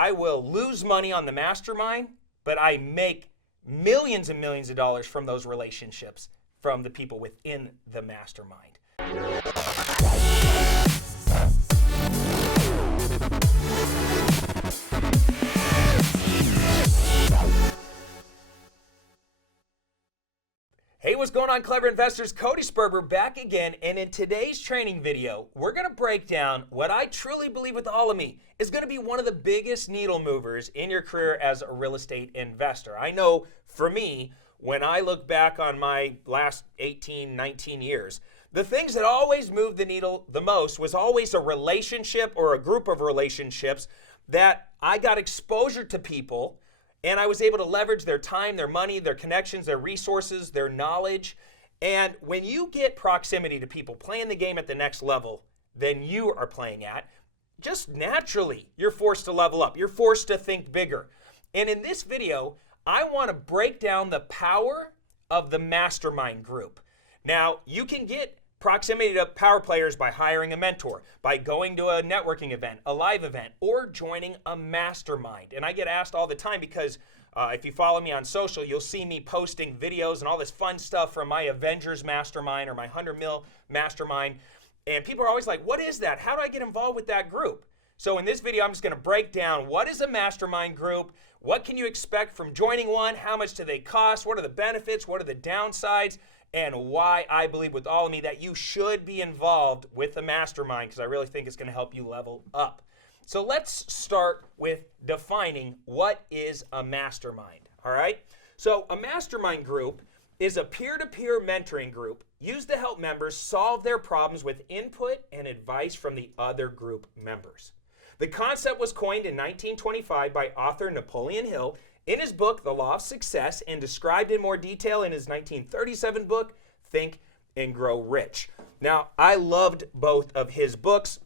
I will lose money on the mastermind, but I make millions and millions of dollars from those relationships from the people within the mastermind. Hey, what's going on, clever investors? Cody Sperber back again, and in today's training video, we're going to break down what I truly believe with all of me is going to be one of the biggest needle movers in your career as a real estate investor. I know for me, when I look back on my last 18, 19 years, the things that always moved the needle the most was always a relationship or a group of relationships that I got exposure to people, and I was able to leverage their time, their money, their connections, their resources, their knowledge. And when you get proximity to people playing the game at the next level than you are playing at, just naturally, you're forced to level up. You're forced to think bigger. And in this video, I want to break down the power of the mastermind group. Now, you can get proximity to power players by hiring a mentor, by going to a networking event, a live event, or joining a mastermind. And I get asked all the time because if you follow me on social, you'll see me posting videos and all this fun stuff from my Avengers Mastermind or my 100 mil mastermind. And people are always like, what is that? How do I get involved with that group? So in this video, I'm just going to break down what is a mastermind group, what can you expect from joining one, how much do they cost, what are the benefits, what are the downsides, and why I believe with all of me that you should be involved with the mastermind, because I really think it's going to help you level up. So let's start with defining what is a mastermind, all right? So a mastermind group is a peer-to-peer mentoring group used to help members solve their problems with input and advice from the other group members. The concept was coined in 1925 by author Napoleon Hill in his book, The Law of Success, and described in more detail in his 1937 book, Think and Grow Rich. Now, I loved both of his books,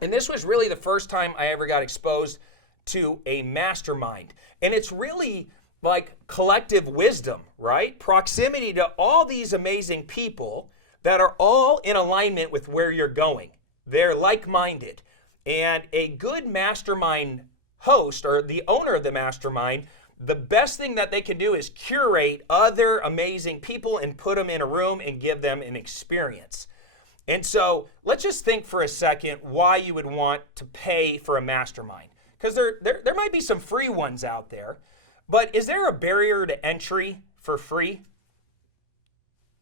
and this was really the first time I ever got exposed to a mastermind. And it's really like collective wisdom, right? Proximity to all these amazing people that are all in alignment with where you're going. They're like-minded. And a good mastermind host or the owner of the mastermind, the best thing that they can do is curate other amazing people and put them in a room and give them an experience. And so let's just think for a second why you would want to pay for a mastermind. Because there might be some free ones out there, but is there a barrier to entry for free?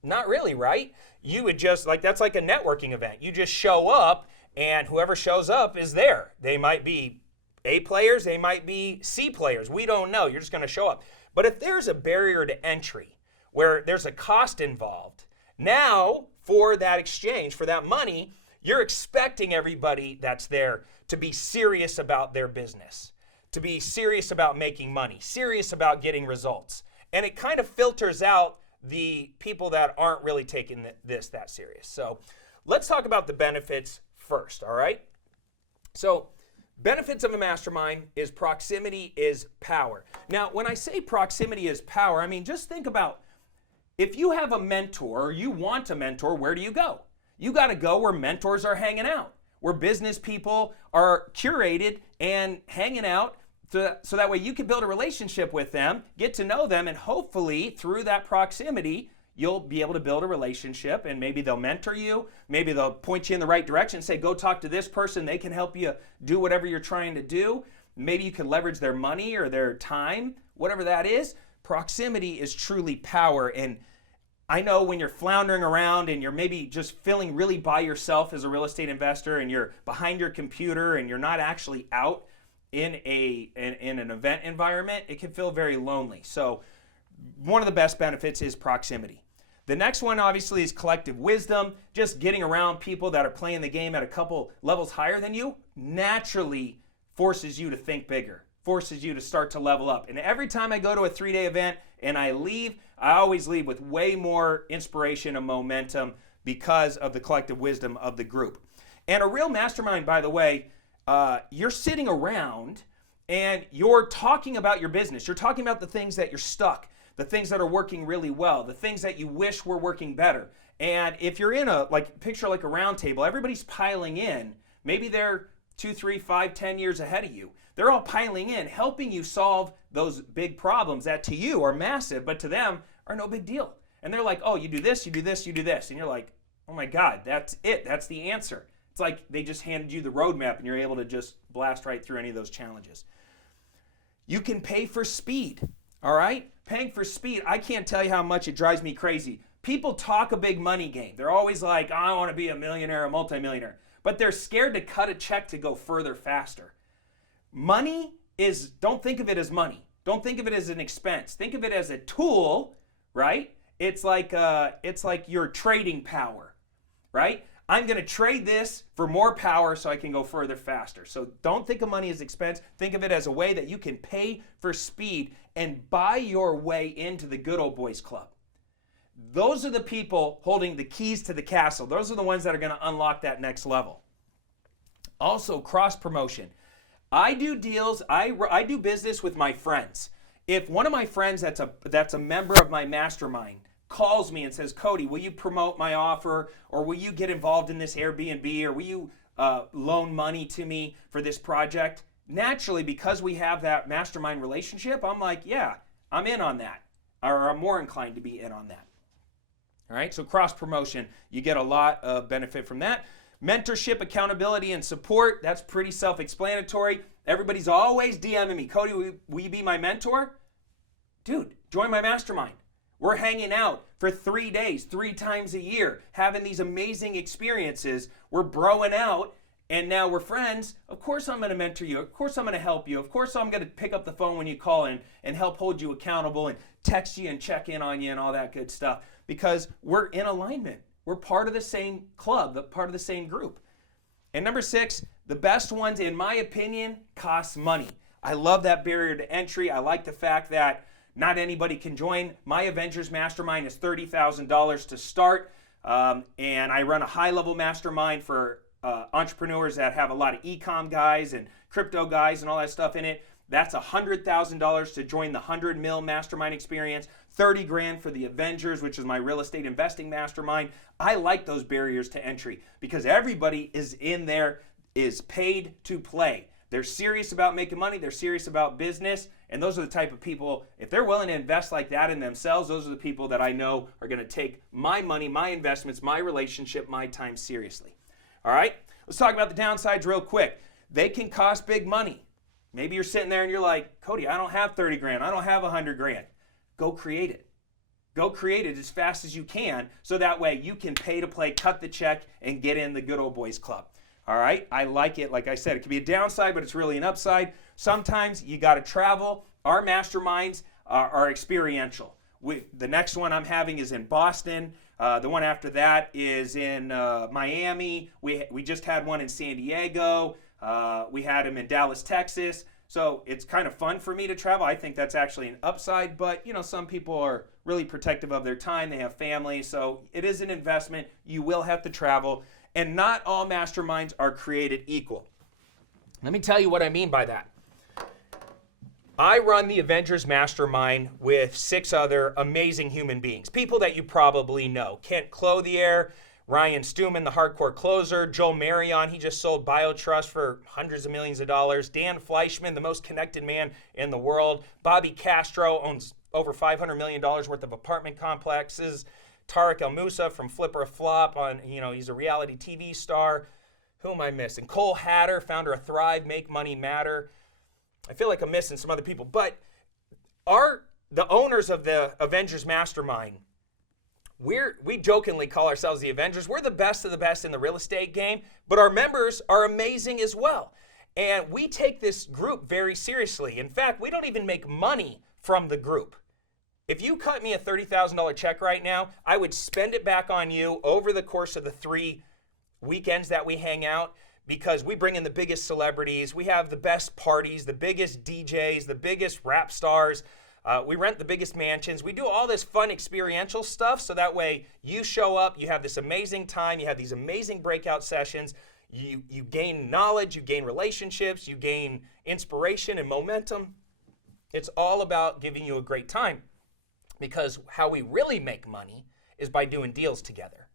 Not really, right? You would just, that's like a networking event. You just show up and whoever shows up is there. They might be A players, they might be C players. We don't know. You're just going to show up. But if there's a barrier to entry where there's a cost involved, now for that exchange, for that money, you're expecting everybody that's there to be serious about their business, to be serious about making money, serious about getting results. And it kind of filters out the people that aren't really taking this that serious. So let's talk about the benefits first, all right? So benefits of a mastermind is proximity is power. Now, when I say proximity is power, I mean, just think about if you have a mentor or you want a mentor, where do you go? You got to go where mentors are hanging out, where business people are curated and hanging out so that way you can build a relationship with them, get to know them, and hopefully through that proximity, you'll be able to build a relationship, and maybe they'll mentor you. Maybe they'll point you in the right direction, say, go talk to this person. They can help you do whatever you're trying to do. Maybe you can leverage their money or their time, whatever that is. Proximity is truly power. And I know when you're floundering around and you're maybe just feeling really by yourself as a real estate investor and you're behind your computer and you're not actually out in an event environment, it can feel very lonely. So one of the best benefits is proximity. The next one obviously is collective wisdom. Just getting around people that are playing the game at a couple levels higher than you naturally forces you to think bigger, forces you to start to level up. And every time I go to a 3-day event and I leave, I always leave with way more inspiration and momentum because of the collective wisdom of the group. And a real mastermind, by the way, you're sitting around and you're talking about your business. You're talking about the things that you're stuck, the things that are working really well, the things that you wish were working better. And if you're in a, picture like a round table, everybody's piling in. Maybe they're 2, 3, 5, 10 years ahead of you. they're all piling in, helping you solve those big problems that to you are massive, but to them are no big deal. And they're like, oh, you do this, you do this, you do this. And you're like, oh my God, that's it. That's the answer. It's like they just handed you the roadmap and you're able to just blast right through any of those challenges. You can pay for speed, all right? Paying for speed, I can't tell you how much it drives me crazy. People talk a big money game. They're always like, I want to be a millionaire, a multimillionaire. But they're scared to cut a check to go further faster. Money is, don't think of it as money. Don't think of it as an expense. Think of it as a tool, right? It's like your trading power, right? I'm going to trade this for more power so I can go further faster. So don't think of money as expense. Think of it as a way that you can pay for speed and buy your way into the good old boys club. Those are the people holding the keys to the castle. Those are the ones that are going to unlock that next level. Also, cross promotion. I do deals, I do business with my friends. If one of my friends that's a member of my mastermind calls me and says, Cody, will you promote my offer, or will you get involved in this Airbnb, or will you loan money to me for this project? Naturally, because we have that mastermind relationship, I'm like, yeah, I'm in on that, or I'm more inclined to be in on that. All right, so cross promotion, you get a lot of benefit from that. Mentorship, accountability, and support, that's pretty self-explanatory. Everybody's always DMing me, Cody, will you be my mentor? Dude, join my mastermind. We're hanging out for 3 days, 3 times a year, having these amazing experiences. We're broing out, and now we're friends. Of course I'm going to mentor you. Of course I'm going to help you. Of course I'm going to pick up the phone when you call in and help hold you accountable and text you and check in on you and all that good stuff, because we're in alignment. We're part of the same club, part of the same group. And number 6, the best ones, in my opinion, cost money. I love that barrier to entry. I like the fact that not anybody can join. My Avengers Mastermind is $30,000 to start, and I run a high-level mastermind for entrepreneurs that have a lot of e-com guys and crypto guys and all that stuff in it. That's $100,000 to join the 100 mil mastermind experience, 30 grand for the Avengers, which is my real estate investing mastermind. I like those barriers to entry because everybody is in there, is paid to play. They're serious about making money. They're serious about business. And those are the type of people, if they're willing to invest like that in themselves, those are the people that I know are going to take my money, my investments, my relationship, my time seriously. All right? Let's talk about the downsides real quick. They can cost big money. Maybe you're sitting there and you're like, Cody, I don't have 30 grand. I don't have 100 grand. Go create it. Go create it as fast as you can so that way you can pay to play, cut the check, and get in the good old boys club. All right, I like it. Like I said, it can be a downside, but it's really an upside. Sometimes you got to travel. Our masterminds are experiential. The next one I'm having is in Boston. The one after that is in Miami. We just had one in San Diego. We had them in Dallas, Texas. So it's kind of fun for me to travel. I think that's actually an upside, but you know, some people are really protective of their time. They have families, so it is an investment. You will have to travel. And not all masterminds are created equal. Let me tell you what I mean by that. I run the Avengers Mastermind with 6 other amazing human beings, people that you probably know. Kent Clothier, Ryan Stuman, the hardcore closer, Joel Marion, he just sold BioTrust for hundreds of millions of dollars, Dan Fleischman, the most connected man in the world, Bobby Castro owns over $500 million worth of apartment complexes, Tarek El Moussa from Flipper Flop he's a reality TV star. Who am I missing? Cole Hatter, founder of Thrive, Make Money Matter. I feel like I'm missing some other people, but the owners of the Avengers Mastermind, we jokingly call ourselves the Avengers. We're the best of the best in the real estate game, but our members are amazing as well. And we take this group very seriously. In fact, we don't even make money from the group. If you cut me a $30,000 check right now, I would spend it back on you over the course of the 3 weekends that we hang out, because we bring in the biggest celebrities. We have the best parties, the biggest DJs, the biggest rap stars. We rent the biggest mansions. We do all this fun experiential stuff so that way you show up, you have this amazing time, you have these amazing breakout sessions, you gain knowledge, you gain relationships, you gain inspiration and momentum. It's all about giving you a great time. Because how we really make money is by doing deals together,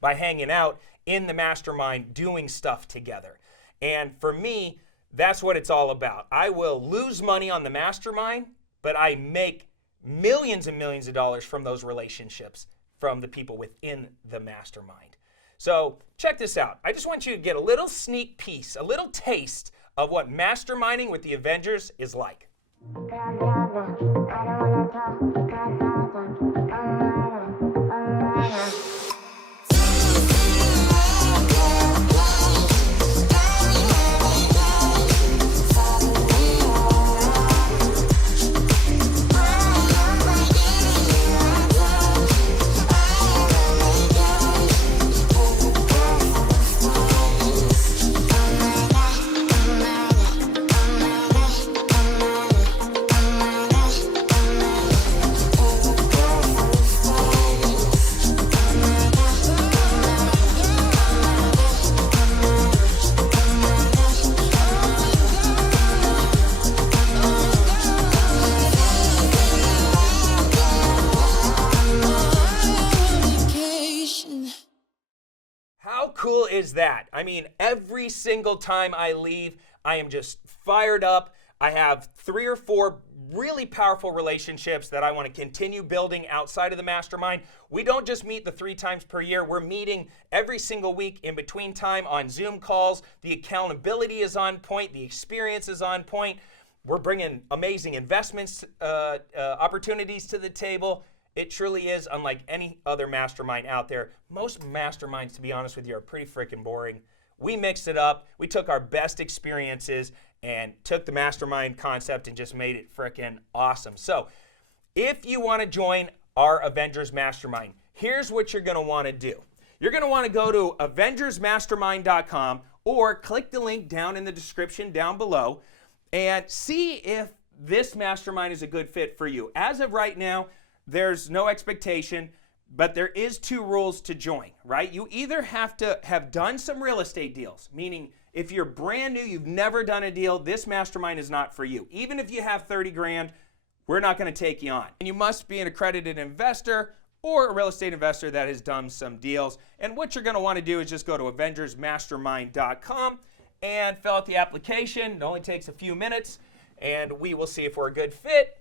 by hanging out in the mastermind, doing stuff together. And for me, that's what it's all about. I will lose money on the mastermind, but I make millions and millions of dollars from those relationships from the people within the mastermind. So check this out. I just want you to get a little sneak piece, a little taste of what masterminding with the Avengers is like. How cool is that? I mean, every single time I leave, I am just fired up. I have 3 or 4 really powerful relationships that I want to continue building outside of the mastermind. We don't just meet the 3 times per year. We're meeting every single week in between time on Zoom calls. The accountability is on point. The experience is on point. We're bringing amazing investments opportunities to the table. It truly is unlike any other mastermind out there. Most masterminds, to be honest with you, are pretty freaking boring. We mixed it up. We took our best experiences and took the mastermind concept and just made it freaking awesome. So if you want to join our Avengers Mastermind, here's what you're going to want to do. You're going to want to go to AvengersMastermind.com or click the link down in the description down below and see if this mastermind is a good fit for you. As of right now, there's no expectation, but there is 2 rules to join, right? You either have to have done some real estate deals, meaning if you're brand new, you've never done a deal, this mastermind is not for you. Even if you have 30 grand, we're not going to take you on. And you must be an accredited investor or a real estate investor that has done some deals. And what you're going to want to do is just go to AvengersMastermind.com and fill out the application. It only takes a few minutes, and we will see if we're a good fit.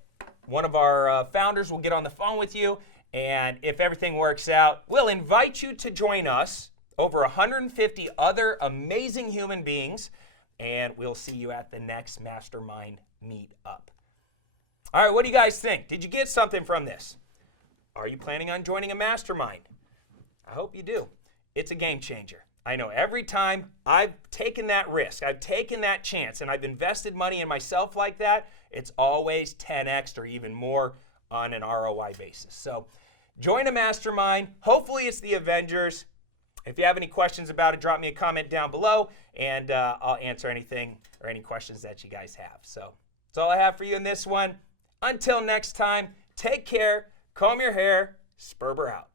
One of our founders will get on the phone with you, and if everything works out, we'll invite you to join us, over 150 other amazing human beings, and we'll see you at the next Mastermind Meetup. All right, what do you guys think? Did you get something from this? Are you planning on joining a mastermind? I hope you do. It's a game changer. I know every time I've taken that risk, I've taken that chance, and I've invested money in myself like that, it's always 10x or even more on an ROI basis. So join a mastermind. Hopefully it's the Avengers. If you have any questions about it, drop me a comment down below, and I'll answer anything or any questions that you guys have. So that's all I have for you in this one. Until next time, take care, comb your hair, Sperber out.